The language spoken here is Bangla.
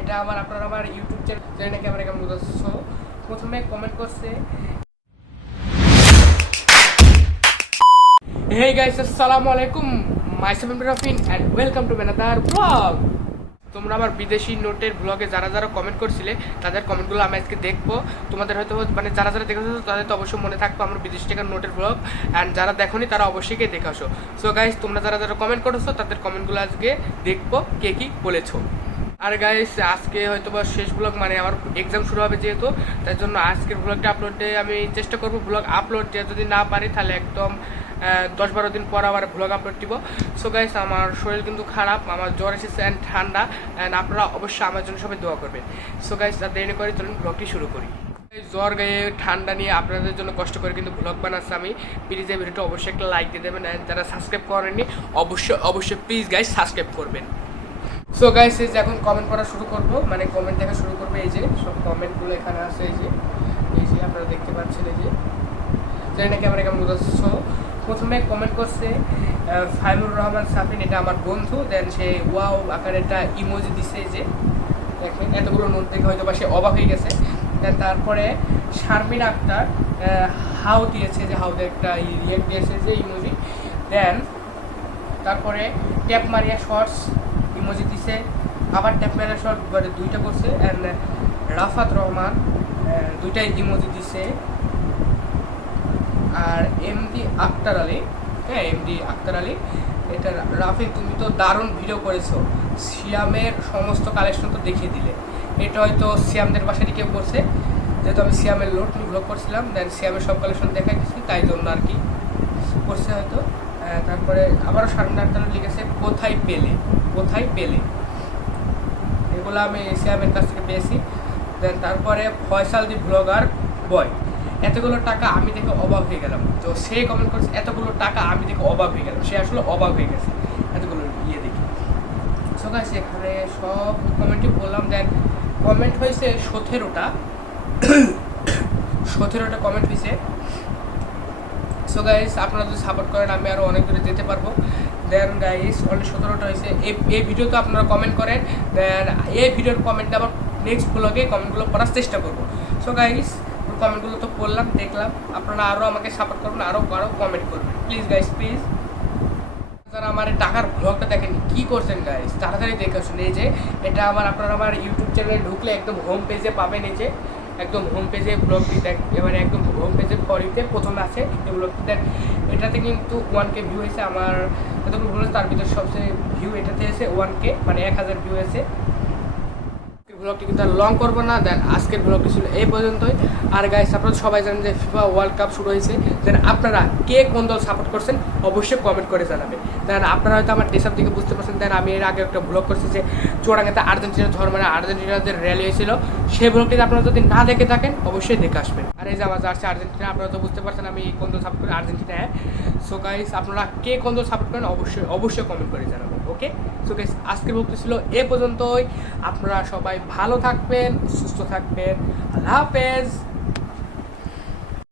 এটা আপনারা আমার ইউটিউব চ্যানেল নাকি আমার কেমন বুঝাচ্ছ। প্রথমে কমেন্ট করছে, হেই গাইস, আসসালামু আলাইকুম, myself Rafin and welcome to another blog. তোমরা আমার বিদেশি নোটের ব্লগে যারা যারা কমেন্ট করছিলে তাদের কমেন্টগুলো আমি আজকে দেখবো। তোমাদের হয়তো মানে যারা যারা দেখেছো তাদের তো অবশ্যই মনে থাকবো আমার বিদেশি টাকার নোটের ব্লগ, অ্যান্ড যারা দেখোনি তারা অবশ্যই গিয়ে দেখে আসো। সো গাইস, তোমরা যারা যারা কমেন্ট করেছো তাদের কমেন্টগুলো আজকে দেখবো কে কী বলেছো। আর গাইস, আজকে হয়তো বা শেষ ব্লগ, মানে আমার এক্সাম শুরু হবে যেহেতু, তার জন্য আজকের ব্লগটা আপলোডে আমি চেষ্টা করবো ব্লগ আপলোড দিয়ে, যদি না পারি তাহলে একদম 10-12 দিন পর আবার ব্লগ আপলোড দিব। সো গাইস, আমার শরীর কিন্তু খারাপ, আমার জ্বর এসেছে অ্যান্ড ঠান্ডা, অ্যান্ড আপনারা অবশ্যই আমার জন্য সবাই দোয়া করবেন। সো গাইস, আর দেরি করে চলুন ব্লগটি শুরু করি। জ্বর গায়ে ঠান্ডা নিয়ে আপনাদের জন্য কষ্ট করে কিন্তু ব্লগ বানাচ্ছি আমি। প্লিজ এই ভিডিওটা অবশ্যই একটা লাইক দিয়ে দেবেন, অ্যান্ড যারা সাবস্ক্রাইব করেননি অবশ্যই অবশ্যই প্লিজ গাইস সাবস্ক্রাইব করবেন। সো গাইস, এই যে এখন কমেন্ট করা শুরু করব, মানে কমেন্ট দেখা শুরু করবে। এই যে সব কমেন্টগুলো এখানে আছে, এই যে আপনারা দেখতে পাচ্ছেন, এই যে জানি না ক্যামেরা কেমন বুঝাচ্ছ। প্রথমে কমেন্ট করছে ফাইমুর রহমান সাফিন, এটা আমার বন্ধু। দেন সে ওয়াও আকারে একটা ইমোজি দিছে, যে দেখেন এতগুলো নোট দেখে হয়তো বা সে অবাক হয়ে গেছে। দেন তারপরে শারমিন আক্তার হাউ দিয়েছে, যে হাউতে একটা রিয়েক্ট দিয়েছে যে ইমোজি। দেন তারপরে ট্যাপ মারিয়া শর্টস ইমোজি দিছে, আবার ট্যাপ মারিয়া শর্ট দুইটা করছে। অ্যান্ড রাফাত রহমান দুইটাই ইমোজি দিছে। আর এমডি আক্তার আলী, হ্যাঁ এমডি আক্তার আলী, এটা রাফি তুমি তো দারুণ ভিডিও করেছো, সিয়ামের সমস্ত কালেকশন তো দেখিয়ে দিলে। এটা হয়তো সিয়ামদের বাসায় কেউ করছে, যেহেতু আমি সিয়ামের লোড নিয়ে ব্লগ করছিলাম, দেন সিয়ামের সব কালেকশন দেখাই দিচ্ছি, তাই জন্য আর কি করছে হয়তো। তারপরে আবারও শারমিন আক্তার লিখেছে কোথায় পেলে, কোথায় পেলে, এগুলো আমি সিয়ামের কাছ থেকে পেয়েছি। দেন তারপরে ফয়সাল দি ব্লগার বয়, এতগুলো টাকা আমি দেখে অবাক হয়ে গেলাম। তো সে কমেন্ট করছে এতগুলো টাকা আমি দেখে অবাক হয়ে গেলাম, সে আসলে অবাক হয়ে গেছে এতগুলো ইয়ে দেখি। সো গাইস, এখানে সব কমেন্টই বললাম। দেন কমেন্ট হয়েছে 17টা কমেন্ট হয়েছে। সো গাইস, আপনারা যদি সাপোর্ট করেন আমি আরও অনেক দূরে যেতে পারবো। দেন গাইস, অলরেডি 17টা হয়েছে। এই ভিডিওতে আপনারা কমেন্ট করেন, দেন এই ভিডিওর কমেন্টে আবার নেক্সট ব্লগে কমেন্টগুলো পড়ার চেষ্টা করবো। সো গাইস, কমেন্টগুলো তো পড়লাম, দেখলাম, আপনারা আরও আমাকে সাপোর্ট করবেন, আরও কমেন্ট করবেন প্লিজ গাইস, প্লিজ। যারা আমার টাকার ব্লগটা দেখেনি কী করছেন গাইস, তাড়াতাড়ি দেখে আসুন। এই যে এটা আপনারা আমার ইউটিউব চ্যানেলে ঢুকলে একদম হোম পেজে পাবেন, এই যে একদম হোম পেজে ব্লগটি দেখ, এবারে একদম হোম পেজের পরিতে প্রথমে আছে এই ব্লগটি দেখ। এটাতে কিন্তু 1K ভিউ হয়েছে, আমার যতগুলো ভুল তার ভিতরে সবচেয়ে ভিউ এটাতে এসে 1K, মানে 1000 ভিউ এসে। ব্লগটি কিন্তু আর লং করবো না। দেন আজকের ব্লগটি ছিল এই পর্যন্তই। আর গাইস, আপনারা সবাই জানেন যে ফিফা ওয়ার্ল্ড কাপ শুরু হয়েছে। দেন আপনারা কে কোন দল সাপোর্ট করছেন অবশ্যই কমেন্ট করে জানাবেন। দেন আপনারা হয়তো আমার ডেসাপ থেকে বুঝতে পারছেন। দেন আমি এর আগে একটা ব্লগ করছি যে চুয়াডাঙ্গাতে আর্জেন্টিনার ঝড়, মানে আর্জেন্টিনাদের র্যালি হয়েছিল, সেই ব্লগটিতে আপনারা যদি না দেখে থাকেন অবশ্যই দেখে আসবেন। আর এই যে আমার জার্সি আর্জেন্টিনা, আপনারা তো বুঝতে পারছেন আমি কোন দল সাপোর্ট করি, আর্জেন্টিনা। হ্যাঁ, সো গাইস, আপনারা কে কোন দল সাপোর্ট করেন অবশ্যই অবশ্যই কমেন্ট করে জানাবেন। ওকে, সো গাইস, আজকের ব্লগটি ছিল এ পর্যন্তই। আপনারা সবাই ভালো থাকবেন, সুস্থ থাকবেন। আল্লাহ হাফেজ।